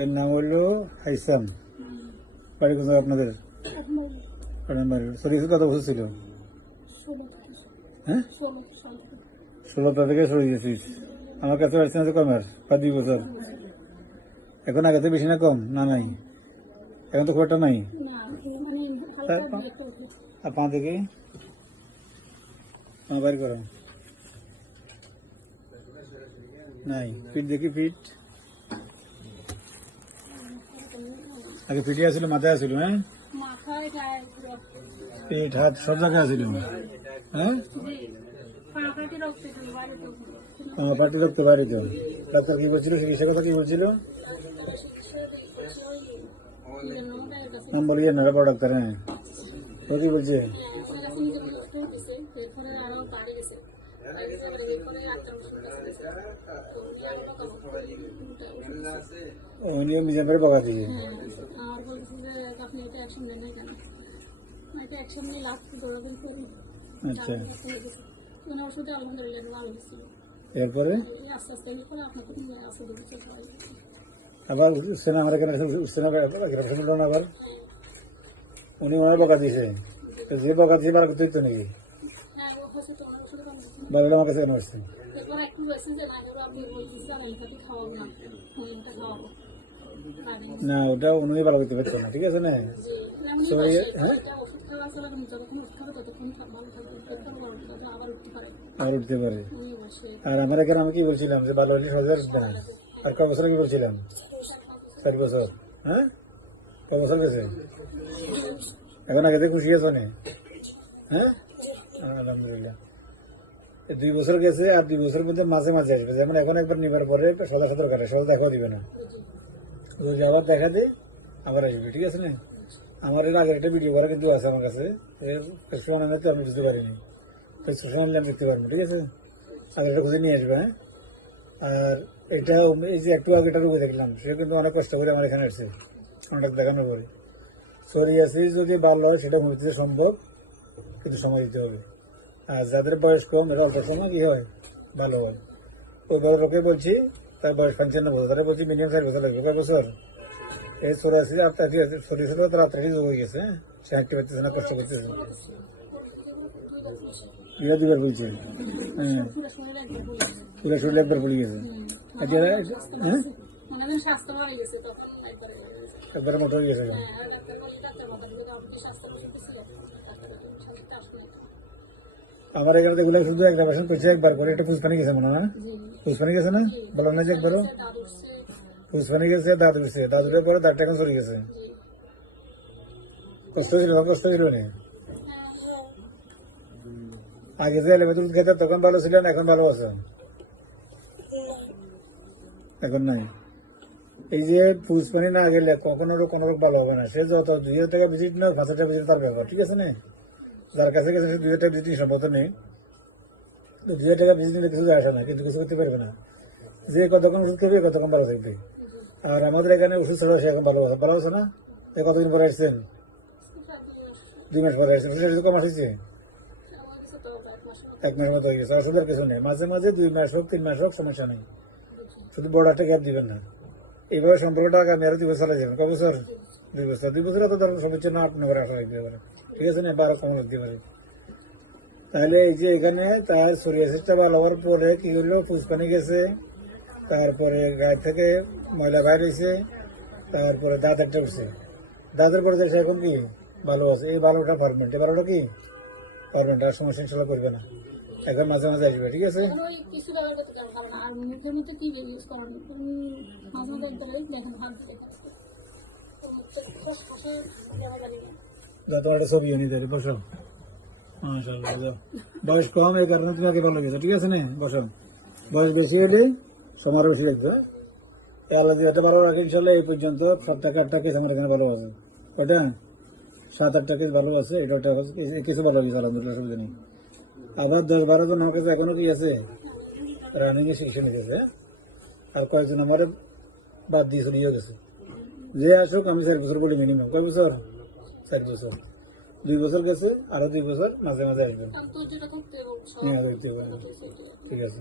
এর নাম হলো হাইসাম। বাড়ি কোথায় আপনাদের? সরিয়েছে কত বছর ছিল? হ্যাঁ? ষোলোটা থেকে সরে গেছিস আমার কাছে আসছে না তো কমের বা দুই বছর। এখন আগে থেকে বেশি না কম? না, নাই? এখন তো খুব একটা নাই? আর পা থেকে? পা বাইর করো। নাই? ফিট দেখি পিঠ আগে পিঠে আসছিল মাথায় আসছিল হ্যাঁ? মাথায় গায়ে পুরো পেট হাত সব জায়গায় আসছিল হ্যাঁ? জি। পাকাটি রক্ত ছিল বাড়িতে আমার পার্টি রক্ত বাড়ি তো ডাক্তার কি বলছিল চিকিৎসা কথা কি বলছিল? নাম বলিয়ে না বড় ডাক্তার হ্যাঁ। তো কি বলছে এরপরে আরও বাড়ি গেছে উনিও মিজান করে বকা দিয়ে আর বলছি যে আপনি এটা অ্যাকশন নেন না কেন? এটা অ্যাকশন নিয়ে লাস্ট দৌড়াদৌড়ি করি। আচ্ছা। ওনার ওষুধে আলহামদুলিল্লাহ ভালো হয়েছিল এরপরে? আস্তে আস্তে করে আপনাকে আসতে দিচ্ছে আবার আমার এখানে আবার? উনি ওনার বকা দিয়েছে। যে বকা দিয়ে বার করতে নাকি? বাড়িটা আমার কাছে কেন না ওটা উনি ভালো করতে না ঠিক আছে না হ্যাঁ আর উঠতে পারে আর আমার এখানে আমি কি বলছিলাম যে ভালো হলে সহজে না আর ক বছর কি বলছিলাম চার বছর হ্যাঁ ক বছর গেছে এখন আগে খুশি আছো না হ্যাঁ আলহামদুলিল্লাহ দুই বছর গেছে আর দুই বছরের মধ্যে মাঝে মাঝে আসবে। যেমন এখন একবার নিবার পরে সদা সদর করে সদা দেখাও দিবে না। যদি আবার দেখা দে আবার আসবে, ঠিক আছে না? আমার এর আগের একটা ভিডিও করা কিন্তু আছে আমার কাছে। প্রেসক্রিপশন আনলে তো আমি বুঝতে পারিনি। প্রেসক্রিপশন আনলে আমি দেখতে পারব, ঠিক আছে? আগের একটা খুঁজে নিয়ে আসবে হ্যাঁ? আর এটা এই যে একটু আগে এটা রোগে দেখলাম, সে কিন্তু অনেক কষ্ট করে আমার এখানে আসছে অনেক দেখানোর পরে। সরিয়াসিস যদি ভালো হয় সেটা হইতে সম্ভব, কিন্তু সময় দিতে হবে। আর যাদের বয়স কম এটা অল্প সময় কি হয়। ভালো হয়। ওই বড় লোকে বলছি তার বয়স পঞ্চান্ন বছর। তারা বলছি মিনিমাম চার বছর লাগবে। কয় বছর? এই সরিয়াসিস আত্মাটি সরিয়েছিল তার আত্মাটি যোগ হয়ে গেছে হ্যাঁ? সে হাঁটতে পারতেছে না কষ্ট করতেছে। ইয়া দুবার বলছে হ্যাঁ। পুরো শরীর একবার পড়ে গেছে। এটা হ্যাঁ। মানে গেছে তখন একবারে একবার মোটর হয়ে গেছে। আমার এখানে দেখলে শুধু একটা পেশেন্ট করছে একবার করে। একটা ফুসপানি গেছে মনে হয় না? জি। গেছে না? বলো না যে একবারও। ফুসপানি গেছে দাঁত উঠছে। দাঁত উঠে পরে দাঁতটা এখন চলে গেছে। কষ্ট ছিল কষ্ট ছিল না হ্যাঁ আগে যে এলেমে দুধ খেতে তখন ভালো ছিল না? এখন ভালো আছে? এখন নাই। এই যে ফুসপানি না গেলে কখনো কোনো রোগ ভালো হবে না। সে যত দুই হাজার টাকা ভিজিট নেয় পাঁচ হাজার টাকা ভিজিট তার ব্যাপার ঠিক আছে না? যার কাছে সে দুই হাজার টাকা ভিজিট সম্ভবত নেই। দুই হাজার টাকা নিলে কিছু আসে না, কিন্তু কিছু করতে পারবে না। যে কতক্ষণ ওষুধ খাবে, কতক্ষণ ভালো থাকবে। আর আমাদের এখানে ওষুধ ছাড়া সে এখন ভালো আছে ভালো আছে না? কতদিন পরে আসছেন? দুই মাস পরে আসছেন। ওষুধ কম আসছে কাছে এক মাস মতো হয়ে গেছে কিছু নেই। মাঝে মাঝে দুই মাস হোক, তিন মাস হোক, সমস্যা নেই। শুধু বড় একটা গ্যাপ দিবেন না। এইভাবে সম্পর্কটা আগামী আরও দুই বছর কয় বছর? দুই বছর। দুই বছর তো ধরেন সর্বোচ্চ না, আট নম্বরে আসা লাগবে এবারে ঠিক আছে না? বারো কম লাগতে পারে। তাহলে এই যে এখানে তার সোরিয়াসিসটা ভালো হওয়ার পরে কি হলো? ফুসপানি গেছে, তারপরে গায়ে থেকে ময়লা বাইর হয়েছে, তারপরে দাঁত একটা উঠছে। দাঁতের পরে সে এখন কি? ভালো আছে। এই ভালোটা পারমেন্ট এই ভালোটা কি? পারমেন্ট আর সমস্যা ইনশাল্লাহ করবে না। এখন মাঝে মাঝে আসবে, ঠিক আছে? মাঝে মাঝে যা তোমার একটা ছবি নিতে বসো। বয়স কম এই কারণে তুমি আগে ভালো গেছো ঠিক আছে না? বসো। বয়স বেশি হলে সময় বেশি লাগবে হ্যাঁ? আল্লাহ যদি ভালো রাখে ইনশাল্লাহ এই পর্যন্ত সাত টাকা, আটটা কেস আমার এখানে ভালো আছে। ওইটা সাত, আটটা কেস ভালো আছে, এটা এই কিছু ভালো গেছে আলহামদুলিল্লাহ, সুবিধা নেই। আবার দশ বারো জন আমার কাছে এখনও কি আছে? রানিং এ শিক্ষা নিতেছে আর কয়েকজন আমার বাদ দিয়ে চলিয়ে গেছে। যে আসুক, আমি চার বছর বলি মিনিমাম কয় বছর? চার বছর। দুই বছর গেছে আরও দুই বছর মাঝে মাঝে আসবেন। হ্যাঁ দেখতে পারেন। ঠিক আছে।